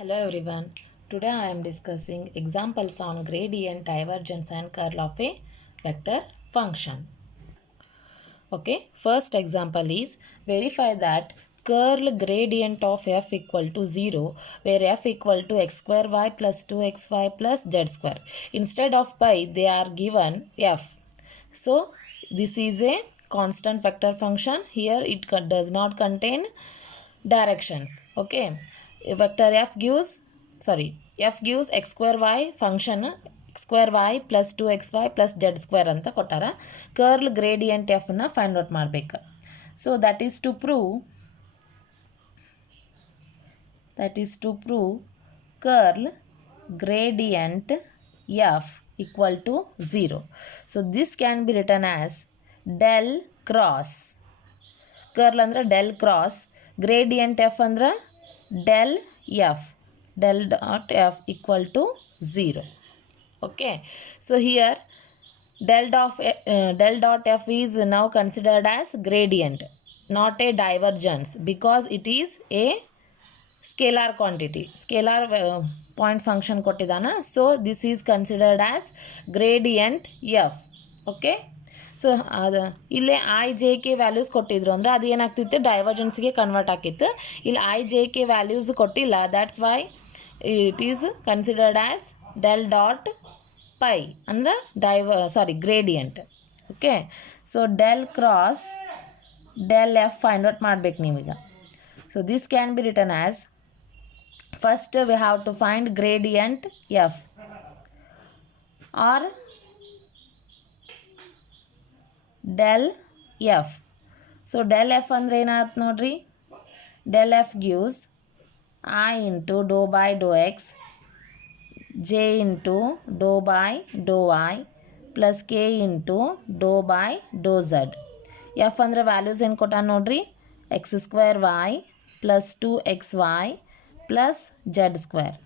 Hello everyone. Today I am discussing examples on gradient, divergence and curl of a vector function. Okay, first example is verify that curl gradient of f equal to 0 where f equal to x square y plus 2xy plus z square. Instead of pi they are given f. So this is a constant vector function. Here it does not contain directions. Okay, a vector f gives x square y function x square y plus 2xy plus z square ಅಂತ ಕೊಟ್ಟಾರ. Curl gradient f ನ find out ಮಾಡಬೇಕು. So that is to prove curl gradient f equal to 0. So this can be written as del cross curl ಅಂದ್ರೆ del cross gradient F ಅಂದ್ರೆ del F del dot F equal to 0. Okay, so here del dot f is now considered as gradient, not a divergence, because it is a scalar quantity, scalar point function ಕೊಟ್ಟಿದ್ದಾನ. So this is considered as gradient f. Okay, so ಅದು ಇಲ್ಲೇ I J K values ಕೊಟ್ಟಿದ್ರು ಅಂದರೆ ಅದು ಏನಾಗ್ತಿತ್ತು, ಡೈವರ್ಜೆನ್ಸ್ಗೆ convert ಆಗಿತ್ತು. ಇಲ್ಲಿ I J K values ಕೊಟ್ಟಿಲ್ಲ, that's why it is considered as del dot pi ಅಂದ್ರೆ gradient. Okay, so del cross del F find out ಮಾಡ್ಬೇಕು ನೀವೀಗ. So this can be return as, first we have to find gradient F or del f. So del f ಅಂದ್ರೆ ಏನಾಯ್ತು ನೋಡ್ರಿ, del f gives I into dou by dou x j into dou by dou y plus k into dou by dou z. f ಅಂದ್ರೆ values ಏನು ಕೊಟ್ಟ ನೋಡ್ರಿ, x square y plus 2xy plus z square.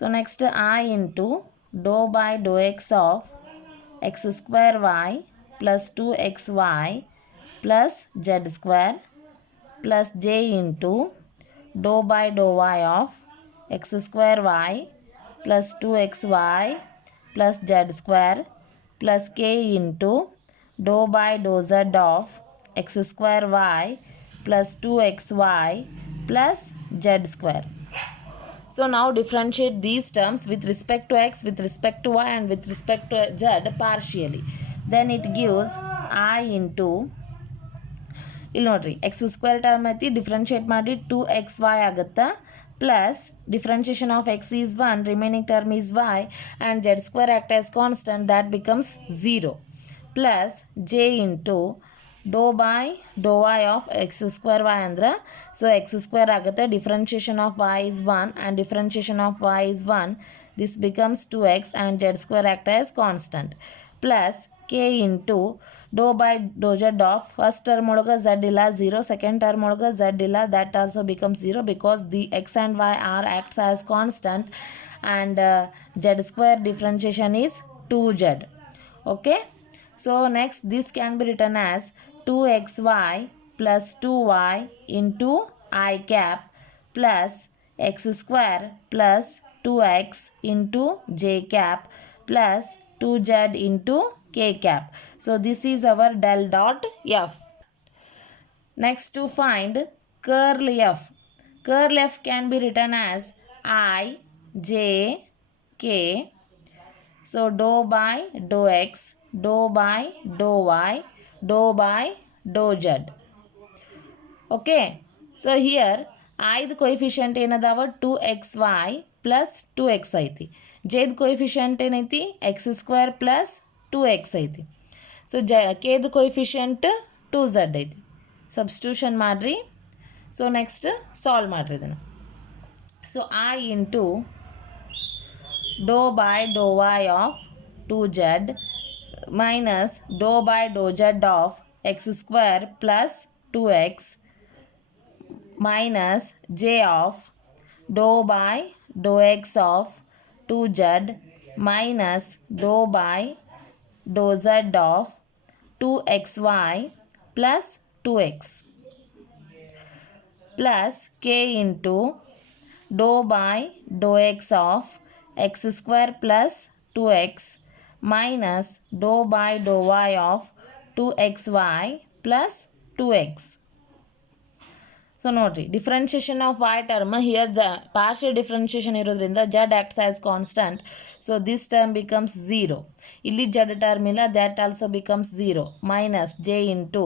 So next I into dou by dou x of x square y plus 2xy plus z square plus j into dou by dou y of x square y plus 2xy plus z square plus k into dou by dou z of x square y plus 2xy plus z square. So now differentiate these terms with respect to x, with respect to y and with respect to z partially. Then it gives I into, ಇಲ್ಲಿ ನೋಡ್ರಿ X square term ಐತಿ, differentiate ಮಾಡಿ 2xy ಆಗುತ್ತಾ, plus differentiation of x is 1, remaining term is y and z square act as constant, that becomes 0, plus j into Dow by Dow Y of X square Y ಅಂದ್ರೆ, so X square ಆಗುತ್ತೆ, differentiation of Y is 1 and differentiation of Y is 1, this becomes 2x and Z square act as constant, plus K into Dow by Dow Z of first term ಒಳಗೆ Z ಇಲ್ಲ 0, second term ಒಳಗೆ Z ಇಲ್ಲ, that also becomes 0 because the X and Y are acts as constant and Z square differentiation is 2z. Okay, so next this can be written as 2xy plus 2y into I cap plus x square plus 2x into j cap plus 2z into k cap. So this is our del dot f. Next to find curl f. Curl f can be written as I j k. So dou by dou x, dou by dou y, dou by dou z. Okay, so here i's coefficient ಏನದಾವ 2xy plus 2x ಐತಿ, j's coefficient ಏನೈತಿ x square plus 2x ಐತಿ, so k's coefficient 2z ಐತಿ. Substitution ಮಾಡಿರಿ. So next solve ಮಾಡಿರಿ ಇದನ್ನು. So I into dou by dou y of 2z minus dou by dou z of x square plus 2x minus j of dou by dou x of 2z minus dou by dou z of 2xy plus 2x. plus k into dou by dou x of x square plus 2x minus dou by dou y of 2xy plus 2x. So ನೋಡಿರಿ differentiation of y term here partial differentiation ಇರೋದ್ರಿಂದ z acts as constant, so this term becomes 0. ಇಲ್ಲಿ z term ಇಲ್ಲ, that also becomes 0 minus j into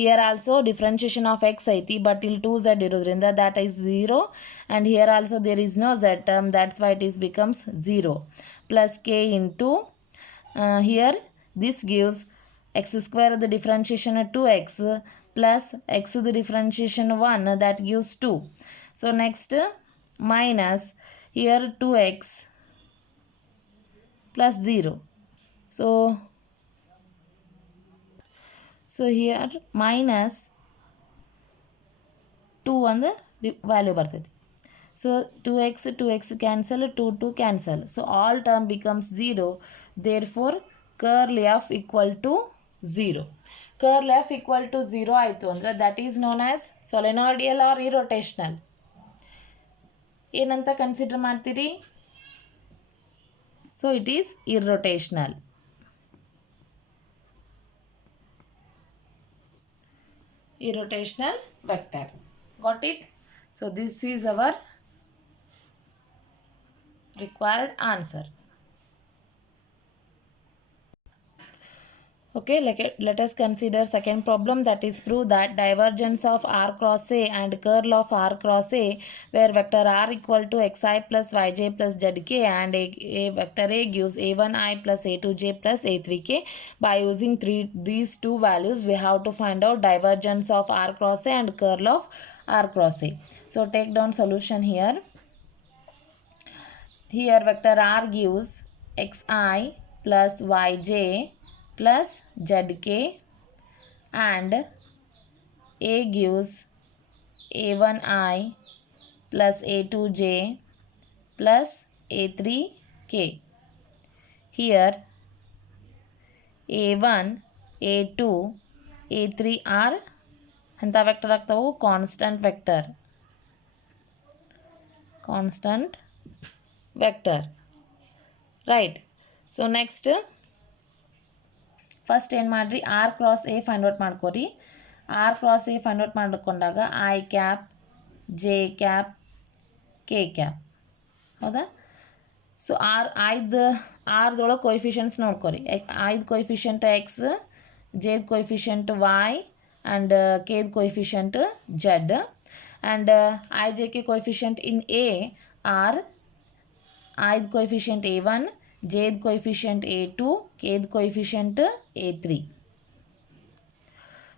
here also differentiation of x ಐತಿ, but ಇಲ್ಲಿ 2z ಇರೋದ್ರಿಂದ that is 0 and here also there is no z term, that's why it is becomes 0 plus k into here this gives x square the differentiation 2x plus x the differentiation 1, that gives 2. So next minus here 2x plus 0. So here minus 2 on the value ಬರ್ತೈತಿ. So 2x cancel, 2 cancel. So all term becomes 0. Therefore curl f equal to 0. Curl f equal to 0 ಆಯಿತು ಅಂದರೆ that is known as solenoidal or irrotational. ಏನಂತ consider ಮಾಡ್ತೀರಿ? So it is irrotational. Irrotational vector. Got it? So this is our required answer. Okay, let us consider second problem, that is prove that divergence of r cross a and curl of r cross a where vector r equal to xi plus yj plus zk and a vector a gives a1i plus a2j plus a3k. By using these two values we have to find out divergence of r cross a and curl of r cross a. So take down solution here. Here vector r gives xi plus yj plus zk and a gives a1i plus a2j plus a3k. Here a1 a2 a3 are ಎಂಥ vector ಆಗ್ತಾವು? Constant vector right. So next first ಏನು ಮಾಡಿರಿ, R cross A find out ಮಾಡ್ಕೊರಿ. R cross A find out ಮಾಡ್ಕೊಂಡಾಗ I cap J cap K cap, ಹೌದಾ? So ಆರ್ದೊಳಗೆ coefficients ನೋಡ್ಕೊರಿ. ಐದು ಕೊಯಿಫಿಷಿಯಂಟ್ ಎಕ್ಸ್, ಜೆದ್ ಕೊಯಿಫಿಷಿಯಂಟ್ ವೈ ಆ್ಯಂಡ್ ಕೆದ್ coefficient Z and I J K coefficient in A R ಐದ್ coefficient a1, jth coefficient a2, kth coefficient a3.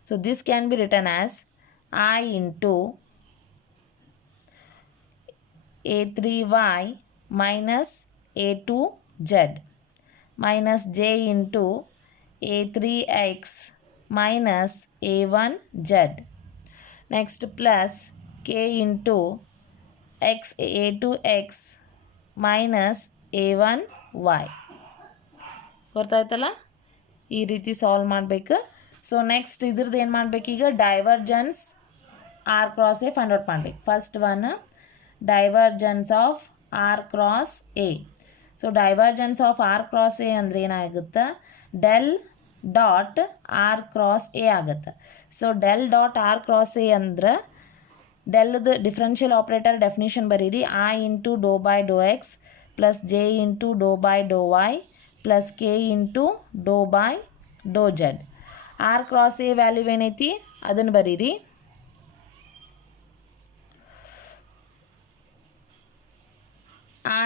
So this can be written as I into a3y minus a2z minus j into a3x minus a1z. Next plus k into x a2x minus a1y. ಗೊತ್ತಾಯ್ತಲ್ಲ? ಈ ರೀತಿ solve ಮಾಡಬೇಕು. So next ಇದ್ರದ್ದು ಏನು ಮಾಡಬೇಕೀಗ? Divergence R cross A find out ಮಾಡಬೇಕು. First one divergence of R cross A. So divergence of R cross A ಅಂದರೆ ಏನಾಗುತ್ತೆ? Del dot R cross A ಆಗುತ್ತೆ. So del dot R cross A ಅಂದ್ರೆ ಡೆಲ್ದು differential operator definition ಬರೀರಿ. I into Dow by Dow X plus J into Dow by Dow Y plus K into Dow by Dow Z. R cross A value ಏನೈತಿ ಅದನ್ನು ಬರೀರಿ.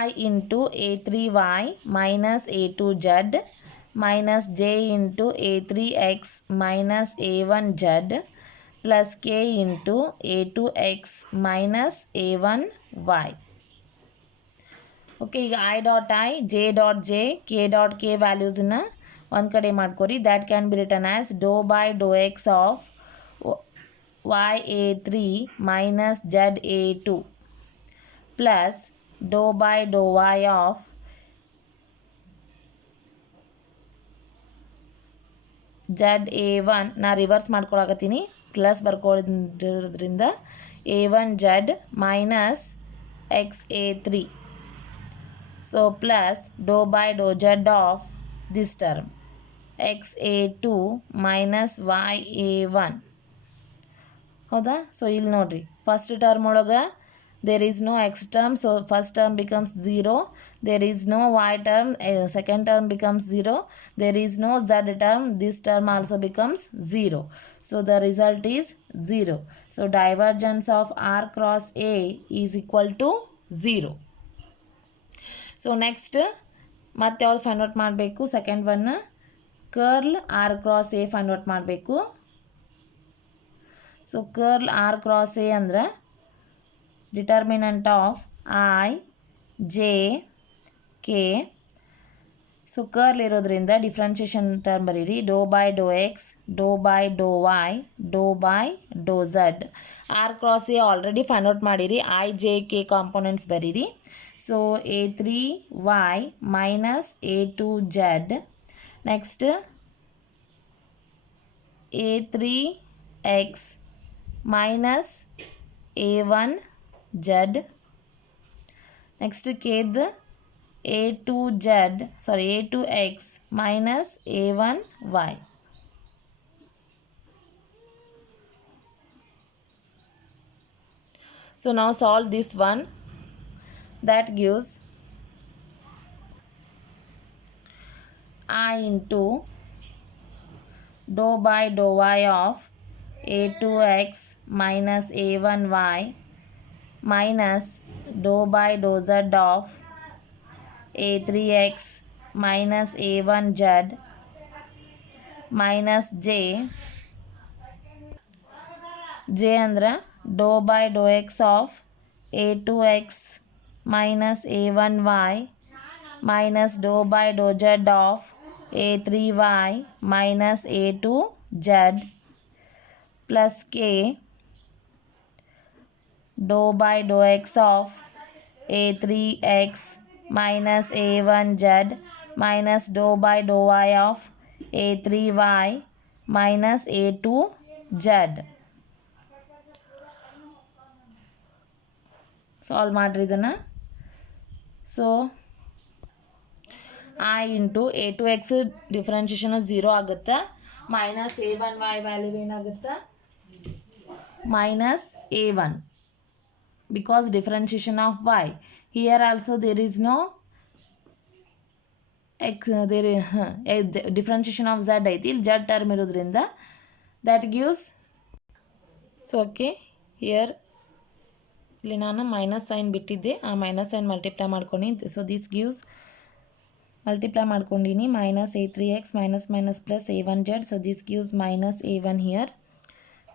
I into a3y minus a2z minus J into a3x minus a1z plus k into a2x minus a1y. Okay, ಈಗ I dot I, J dot J, K dot K ವ್ಯಾಲ್ಯೂಸನ್ನ ಒಂದು ಕಡೆ ಮಾಡ್ಕೊರಿ. That can be written as do by Dow X of y a3 minus z a2 plus do by do y of z a1. ನಾ reverse ಮಾಡ್ಕೊಳಕತ್ತೀನಿ, plus ಬರ್ಕೊಳ್ಳೋದ್ರಿಂದ a1z minus xa3. So plus dou by dou z of this term xa2 minus ya1 ಹೌದಾ. So ಇಲ್ಲಿ ನೋಡ್ರಿ first term ಒಳಗೆ there is no X term, so first term becomes zero. There is no Y term, second term becomes zero. There is no Z term, this term also becomes zero. So the result is zero. So divergence of R cross A is equal to zero. So next ಮತ್ತೆ ಯಾವ್ದು find out ಮಾಡಬೇಕು? Second one curl R cross A find out ಮಾಡಬೇಕು. So curl R cross A ಅಂದ್ರೆ determinant of I J K. So curl ಇರೋದ್ರಿಂದ differentiation term ಬರೀರಿ. Do by Dow X, Dow by Dow Y, Dow by do Z. R cross A already find out ಮಾಡಿರಿ. I J K components ಬರೀರಿ. So a3y minus a2z. Next a3x minus a1z. Next ಕೇದ್ a2x minus a1y. So now solve this one. That gives I into dou by dou y of a2x minus a1y minus dou by dou z of a3x minus a1z minus j ಅಂದ್ರೆ dou by dou x of a2x minus a1y minus dou by dou z of a3y minus a2z plus k dou by dou x of a3x minus a1z minus dou by dou y of a3y minus a2z. Solve ಮಾಡಿರಿ ಇದನ್ನು. So I into a2x differentiation 0 ಆಗುತ್ತೆ. Minus a1y value ಏನಾಗುತ್ತೆ? Minus a1 because differentiation of y. Here also there is no differentiation of z ಐತಿ. ಇಲ್ಲಿ z term ಇರೋದ್ರಿಂದ that gives. So okay, here ಇಲ್ಲಿ ನಾನು minus sign ಬಿಟ್ಟಿದ್ದೆ, ಆ minus sign multiply ಮಾಡ್ಕೊಂಡು, ಸೊ ದಿಸ್ ಗಿವ್ಸ್ ಮಲ್ಟಿಪ್ಲೈ ಮಾಡ್ಕೊಂಡಿನಿ minus a3x minus minus plus a1z. So this gives minus a1 here.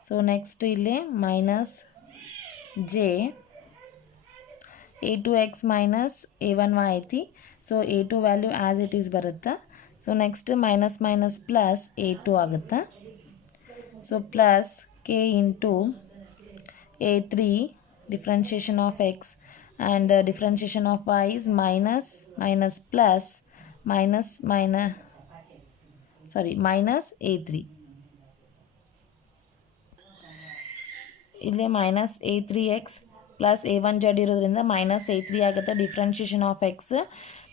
So next ಇಲ್ಲಿ minus J a2x minus a1y ಐತಿ. So a2 value as it is ಬರುತ್ತೆ. So next minus minus plus a2 ಆಗುತ್ತೆ. So plus K into a3 differentiation of x and differentiation of y is minus plus minus a3. ಇಲ್ಲಿ minus a3x plus a1z ಇರೋದ್ರಿಂದ minus a3 ಆಗುತ್ತೆ. differentiation of x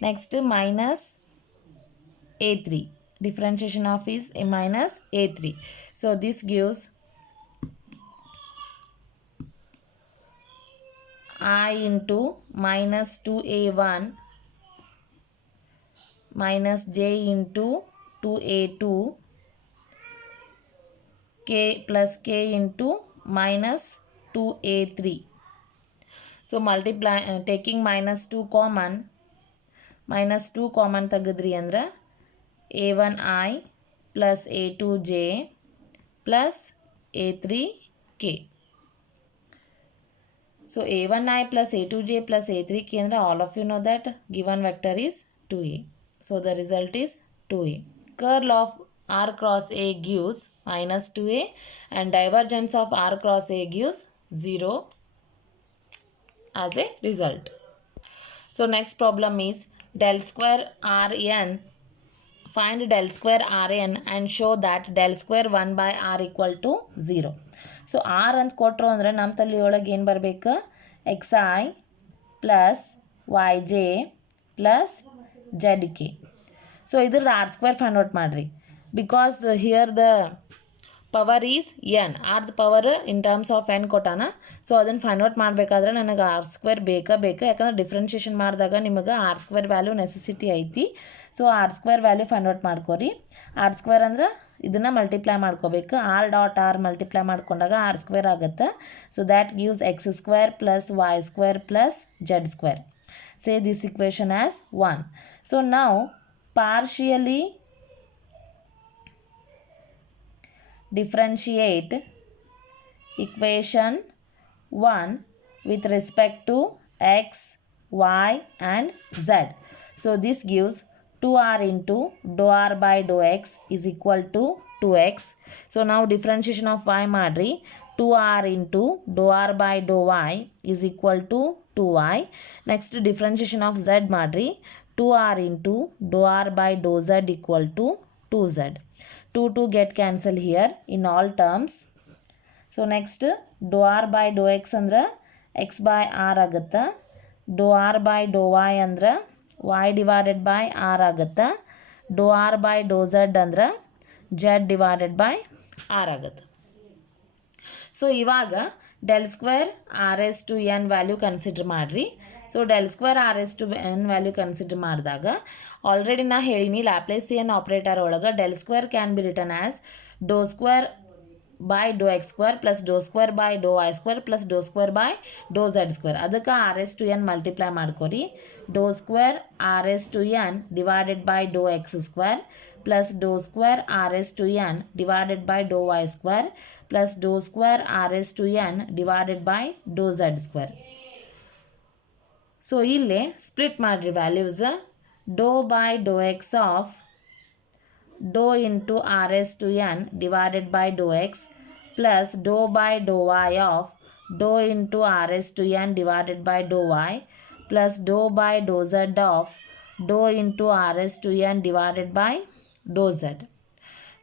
next minus a3, differentiation of is minus a3. so this gives I into minus 2a1 minus j into 2a2 k plus k into minus 2a3. So multiply taking minus 2 common ತೆಗೆದ್ರಿ ಅಂದ್ರೆ a1i plus a2j plus a3k. So a1i plus a2j plus a3k andre all of you know that given vector is 2a. So the result is 2a. Curl of r cross a gives minus 2a and divergence of r cross a gives 0 as a result. So next problem is del square rn. Find del square rn and show that del square 1 by r equal to 0. So r ಅಂತ ಕೊಟ್ಟರು ಅಂದರೆ ನಮ್ಮ ತಲೆ ಒಳಗೆ ಏನು ಬರಬೇಕು x i plus y j plus z k. So ಇದ್ರದ್ದು r square find out ಮಾಡಿರಿ because here the power is n, ಆರ್ದ power in terms of n ಕೊಟ್ಟಾನ. ಸೊ ಅದನ್ನು ಫೈಂಡ್ ಔಟ್ ಮಾಡಬೇಕಾದ್ರೆ ನನಗೆ ಆರ್ ಸ್ಕ್ವೇರ್ ಬೇಕಾ ಯಾಕಂದ್ರೆ ಡಿಫ್ರೆನ್ಷಿಯೇಷನ್ ಮಾಡಿದಾಗ ನಿಮಗೆ ಆರ್ ಸ್ಕ್ವೇರ್ ವ್ಯಾಲ್ಯೂ ನೆಸೆಸಿಟಿ ಐತಿ. So r square value find out ಮಾಡ್ಕೋರಿ. ಆರ್ ಸ್ಕ್ವೇರ್ ಅಂದ್ರೆ ಇದನ್ನು ಮಲ್ಟಿಪ್ಲೈ ಮಾಡ್ಕೋಬೇಕು. ಆರ್ ಡಾಟ್ ಆರ್ ಮಲ್ಟಿಪ್ಲೈ ಮಾಡ್ಕೊಂಡಾಗ ಆರ್ ಸ್ಕ್ವೇರ್ ಆಗುತ್ತೆ. So that gives X square plus Y square plus Z square. Say this equation as 1. ಸೊ ನಾವು partially differentiate equation 1 with respect to x, y and z. So this gives 2r into dou r by dou x is equal to 2x. So now differentiation of y madri 2r into dou r by dou y is equal to 2y. Next differentiation of z madri 2r into dou r by dou z equal to 2z. 2 get cancel here in all terms. So next dou r by dou x ಅಂದ್ರೆ x by r ಆಗುತ್ತೆ. dou r by dou y ಅಂದ್ರೆ y divided by r ಆಗುತ್ತೆ. dou r by dou z ಅಂದ್ರೆ z divided by r ಆಗುತ್ತೆ. So ಇವಾಗ del square r s to n value consider ಮಾಡಿರಿ. So del square r s to n value consider ಮಾಡಿದಾಗ already ನಾ ಹೇಳಿನಿ Laplacian operator ಒಳಗೆ del square can be return as doe square by Dow X square plus doe square by Dow y square plus doe square by doe z square. ಅದಕ್ಕೆ r s to n multiply ಮಾಡ್ಕೊರಿ. Doe square r s to N divided by Dow X square plus dou square rs to n divided by dou y square plus dou square rs to n divided by dou z square. So ಇಲ್ಲಿ split ಮಾಡ್ರಿ values. dou by dou x of dou into rs to n divided by dou x plus dou by dou y of dou into rs to n divided by dou y plus dou by dou z of dou into rs to n divided by dou z.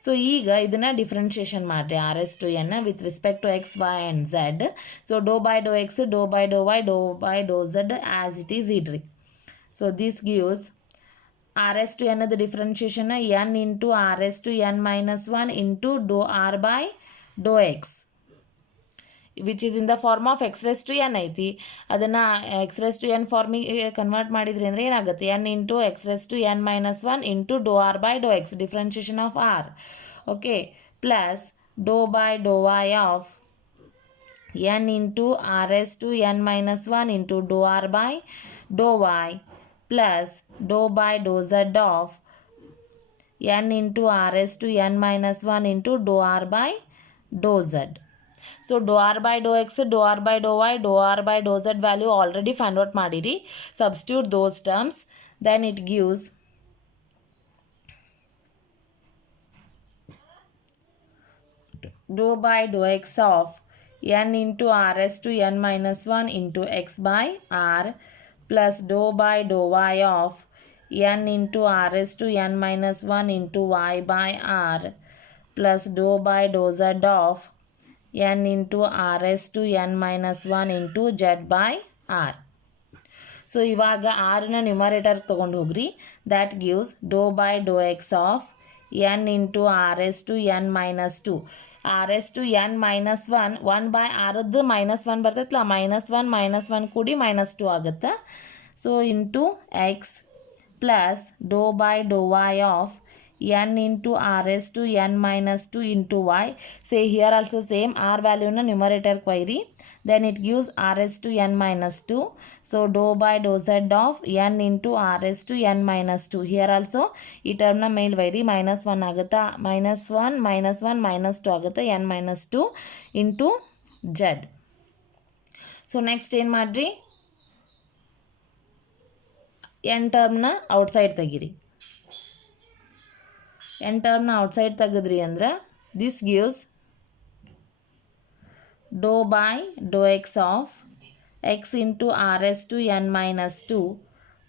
So ಈಗ ಇದನ್ನು differentiation ಮಾಡಿರಿ r s to n with respect to x y and z. So doe by Dow X Dow by Dow Y Dow by doe z as it is ಇಡ್ರಿ. So this gives r s to ಎನ್ನದು differentiation n into r s to n minus 1 into doe r by Dow x which is in the form of x raise to n ಐತಿ. ಅದನ್ನು x raise to n ಫಾರ್ಮಿಗೆ convert ಮಾಡಿದ್ರಿ ಅಂದರೆ ಏನಾಗುತ್ತೆ n into x raise to n minus 1 into doe r by Dow x differentiation of r. Okay plus doe by Dow Y of n into r s to n minus 1 into doe r by Dow Y plus doe by doe z of n into r s to n minus 1 into doe r by doe z. So dou r by dou x, dou r by dou y, dou r by dou z value already find out madiri. Substitute those terms, then it gives dou by dou x of n into rs to n minus 1 into x by r plus dou by dou y of n into rs to n minus 1 into y by r plus dou by dou z of n into rs to n minus 1 into z by r. So ಇವಾಗ ಆರನ್ನ numerator ತೊಗೊಂಡು ಹೋಗ್ರಿ. That gives doe by Dow X of n into r s to n minus 2. R s to n minus 1 by ಆರದ್ದು minus 1 ಬರ್ತೈತಲ್ಲ minus 1 ಕೂಡಿ minus 2 ಆಗುತ್ತೆ. So into x plus doe by Dow Y of n into rs to n minus 2 into y. Say here also same r value na numerator query, then it gives rs to n minus 2. So dou by dou z of n into rs to n minus 2. Here also ಈ term na ಮೇಲ್ ವೈರಿ minus 1 ಆಗುತ್ತಾ minus 1 minus 2 ಆಗುತ್ತೆ n minus 2 into z. So next ಏನು ಮಾಡ್ರಿ n term ನ outside ತೆಗಿರಿ. n term ನ outside ತೆಗೆದ್ರಿ ಅಂದ್ರೆ this gives doe by Dow X of x into r s to n minus 2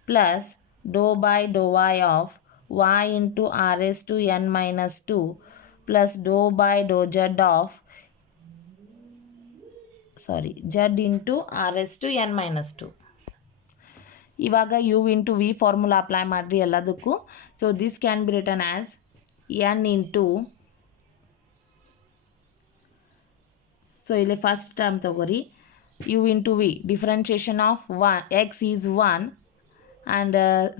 plus doe by Dow Y of y into r s to n minus 2 plus doe by Dow Z of z into r s to n minus two. ಇವಾಗ u into v formula apply ಮಾಡಿರಿ ಎಲ್ಲದಕ್ಕೂ. So this can be return as n into, so ಇಲ್ಲಿ first term ತಗೋರಿ, u into v differentiation of x is 1 and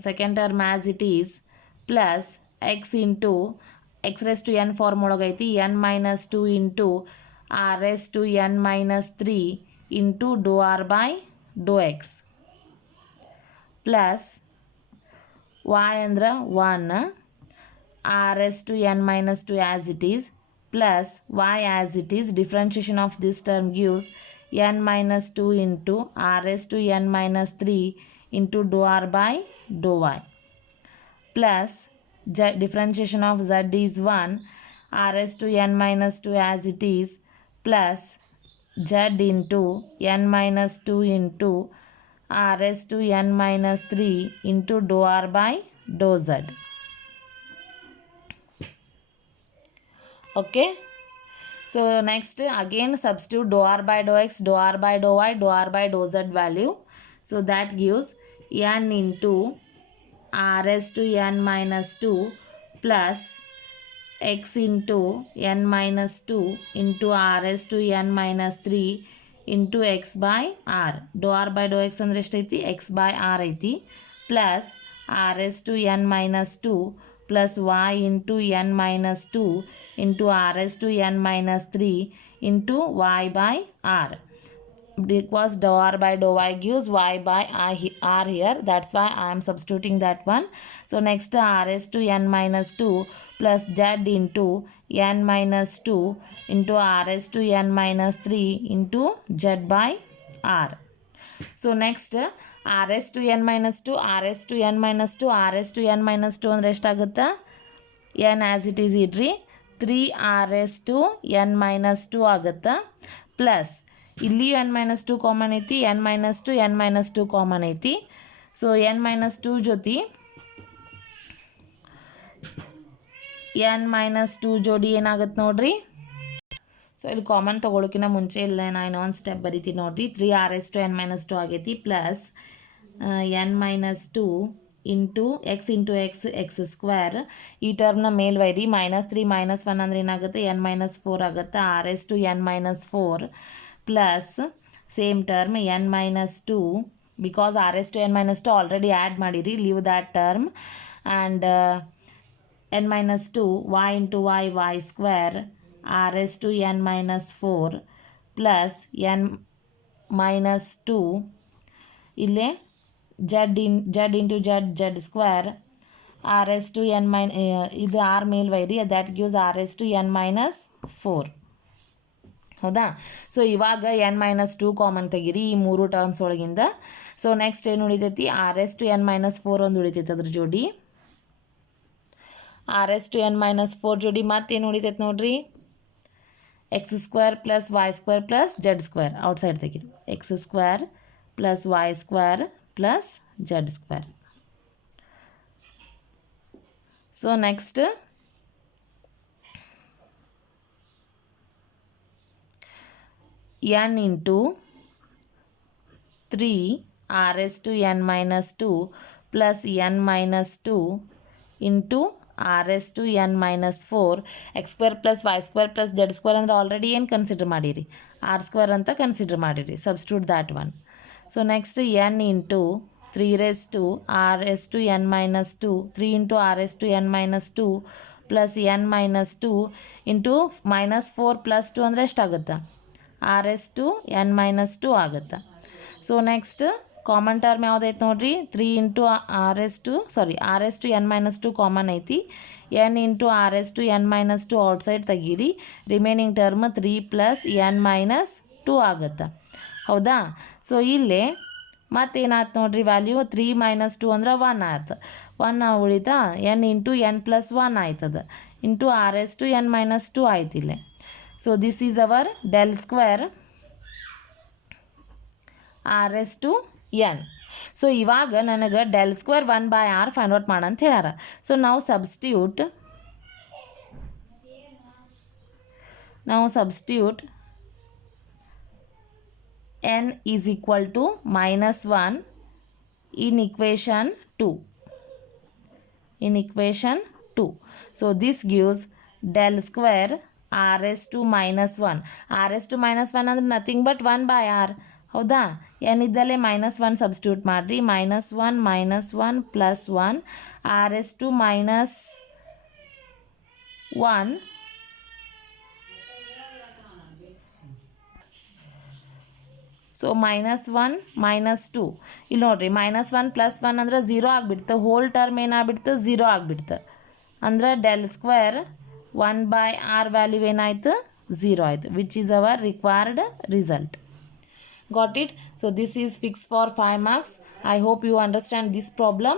second term as it is plus x into x raise to n form ಒಳಗೈತಿ n minus 2 into r s to n minus 3 into doe r by Dow X plus y ಅಂದ್ರೆ 1 r s to n minus 2 as it is plus y as it is. Differentiation of this term gives n minus 2 into r raised to n minus 3 into dou r by dou y plus differentiation of z is 1 r raised to n minus 2 as it is plus z into n minus 2 into r raised to n minus 3 into dou r by dou z. Okay, so next again substitute dou r by dou x, dou r by dou y, dou r by dou z value. So that gives n into r s to n minus 2 plus x into n minus 2 into r s to n minus 3 into x by r. Dou r by dou x ಅಂದ್ರೆ ಎಷ್ಟೈತಿ, x by r ಐತಿ, plus r s to n minus 2 plus y into n minus 2 into r s to n minus 3 into y by r. Because dou r by dou y gives y by r here, that's why I am substituting that one. So next r s to n minus 2 plus z into n minus 2 into r s to n minus 3 into z by r. So next r s to n minus 2, r s to n minus 2, r s to n minus 2 ಅಂದರೆ ಎಷ್ಟಾಗುತ್ತೆ, n as it is ಇಡ್ರಿ, 3r s to n minus 2 ಆಗುತ್ತೆ, plus ಇಲ್ಲಿ n minus 2 common ಐತಿ, n minus 2 n minus 2 common ಐತಿ. So n minus 2 ಜೊತೆ n minus 2 ಜೋಡಿ ಏನಾಗುತ್ತೆ ನೋಡ್ರಿ. ಸೊ ಇಲ್ಲಿ ಕಾಮನ್ ತೊಗೊಳಕಿನ ಮುಂಚೆ ಇಲ್ಲ ನಾನು ಒಂದು ಸ್ಟೆಪ್ ಬರಿತೀನಿ ನೋಡ್ರಿ. 3r s to n minus 2 ಆಗೈತಿ plus n minus 2 into X into X square, ಈ ಟರ್ಮ್ನ ಮೇಲ್ವೈರಿ ಮೈನಸ್ 3 ಮೈನಸ್ 1 ಅಂದರೆ ಏನಾಗುತ್ತೆ, n minus 4 ಆಗುತ್ತೆ, r s to n minus 4 plus same term n minus 2 because r s to n minus 2 already add ಮಾಡಿರಿ, leave that term, and n minus 2 y into y square r s to n minus 4 plus n minus 2 ಇಲ್ಲೇ z into z square r s to n minus ಇದು r ಮೇಲ್ವೈರಿ, that gives r s to n minus 4. ಹೌದಾ. So ಇವಾಗ n minus 2 common ತೆಗಿರಿ ಈ ಮೂರು terms ಒಳಗಿಂದ. So next ಏನು ಉಳಿತೈತಿ, r s to n minus 4 ಒಂದು ಉಳಿತೈತಿ ಅದ್ರ ಜೋಡಿ, r s to n minus 4 ಜೋಡಿ ಮತ್ತೇನು ಉಳಿತೈತೆ ನೋಡ್ರಿ, X square plus Y square plus Z square outside ತೆಗಿರಿ, x square plus Y square plus Z square. So next n into 3 r s to n minus 2 plus n minus 2 into r s to n minus 4 x square plus y square plus z square ಅಂದರೆ already ಏನು consider ಮಾಡಿರಿ, r square ಅಂತ consider ಮಾಡಿರಿ, substitute that one. So next n into 3 raised to r s to n minus 2, 3 into r s to n minus 2 plus n minus 2 into minus 4 plus 2 ಅಂದರೆ ಎಷ್ಟಾಗುತ್ತೆ, r s to n minus 2 ಆಗುತ್ತೆ. So next common term ಯಾವುದೈತೆ ನೋಡ್ರಿ, 3 into r s to n minus 2 common ಐತಿ, n into r s to n minus 2 outside ತೆಗೀರಿ, remaining term 3 plus n minus 2 ಆಗುತ್ತೆ. ಹೌದಾ. So ಇಲ್ಲೇ ಮತ್ತೇನಾಯ್ತು ನೋಡ್ರಿ, ವ್ಯಾಲ್ಯೂ 3 ಮೈನಸ್ 2 ಅಂದ್ರೆ 1 ಆಯ್ತು, 1 ಉಳಿತಾ, n ಇಂಟು n ಪ್ಲಸ್ 1 ಆಯ್ತದ, into r s to n minus 2 ಆಯ್ತಿಲ್ಲ. So this is our del square r s to n. So ಇವಾಗ ನನಗೆ del square 1 by r find out ಮಾಡಂತ ಹೇಳ್ಯಾರ. ಸೊ ನಾವು substitute n is equal to -1 in equation 2. In equation 2. So this gives del square r raised to -1. r raised to -1 ಅಂದರೆ nothing but 1 by r. ಹೌದಾ? n ಇದ್ದಲ್ಲೇ -1 substitute ಮಾಡಿರಿ. -1 -1 +1 r raised to -1. So -1 -2 ಇಲ್ಲಿ ನೋಡಿರಿ -1 +1 ಅಂದ್ರೆ 0 ಆಗಿಬಿಡ್ತು. Hole term ಏನಾಗ್ಬಿಡ್ತು? 0 ಆಗಿಬಿಡ್ತು. ಅಂದ್ರೆ del square 1 by r value ಏನಾಯಿತು? 0 ಆಯಿತು. Which is our required result. Got it? So this is fixed for 5 marks. I hope you understand this problem.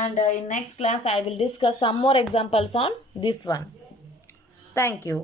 And in next class I will discuss some more examples on this one. Thank you.